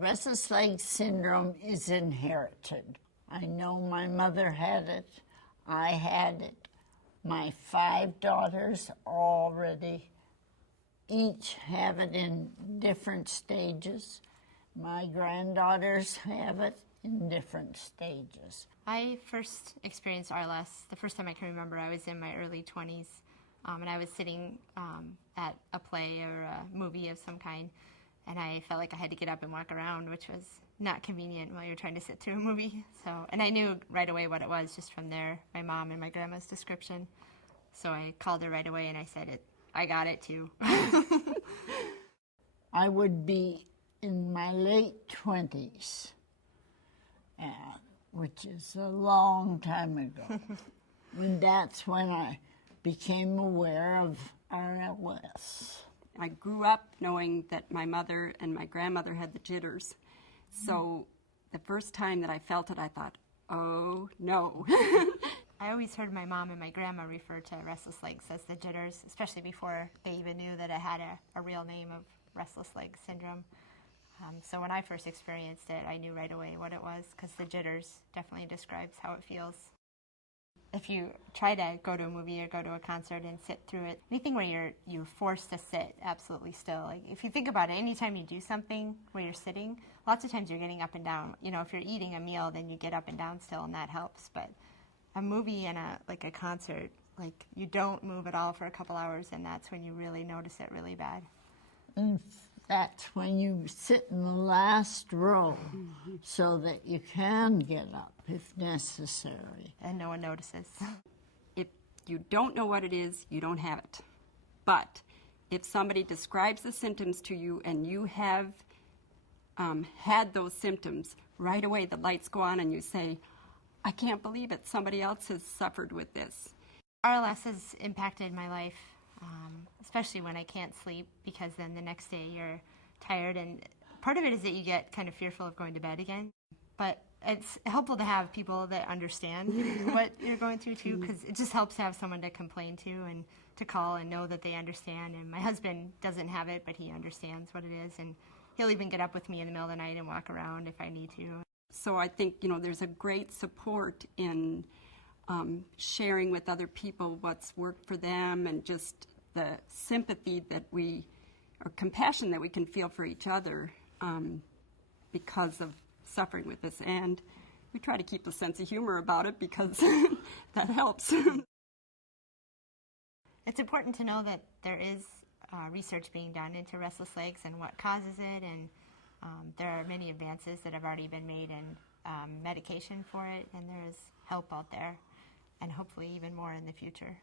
Restless leg syndrome is inherited. I know my mother had it. I had it. My 5 daughters already each have it in different stages. My granddaughters have it in different stages. I first experienced RLS the first time I can remember. I was in my early 20s, and I was sitting at a play or a movie of some kind, and I felt like I had to get up and walk around, which was not convenient while you're trying to sit through a movie. And I knew right away what it was just from my mom and my grandma's description. So I called her right away and I said, I got it too. I would be in my late 20s, which is a long time ago. And that's when I became aware of RLS. I grew up knowing that my mother and my grandmother had the jitters. So the first time that I felt it, I thought, oh, no. I always heard my mom and my grandma refer to restless legs as the jitters, especially before they even knew that it had a real name of restless leg syndrome. So when I first experienced it, I knew right away what it was, because the jitters definitely describes how it feels. If you try to go to a movie or go to a concert and sit through it, anything where you're forced to sit absolutely still. Like if you think about it, anytime you do something where you're sitting, lots of times you're getting up and down. You know, if you're eating a meal, then you get up and down still, and that helps. But a movie and a concert, like you don't move at all for a couple hours, and that's when you really notice it really bad. And that's when you sit in the last row so that you can get up if necessary. And no one notices. If you don't know what it is, you don't have it. But if somebody describes the symptoms to you and you have had those symptoms, right away the lights go on and you say, I can't believe it, somebody else has suffered with this. RLS has impacted my life, especially when I can't sleep, because then the next day you're tired, and part of it is that you get kind of fearful of going to bed again. But it's helpful to have people that understand what you're going through too, because it just helps to have someone to complain to and to call and know that they understand. And my husband doesn't have it, but he understands what it is, and he'll even get up with me in the middle of the night and walk around if I need to. So I think, there's a great support in sharing with other people what's worked for them, and just the sympathy or compassion that we can feel for each other because of suffering with this. And we try to keep a sense of humor about it because that helps. It's important to know that there is research being done into restless legs and what causes it, and there are many advances that have already been made in medication for it, and there is help out there, and hopefully even more in the future.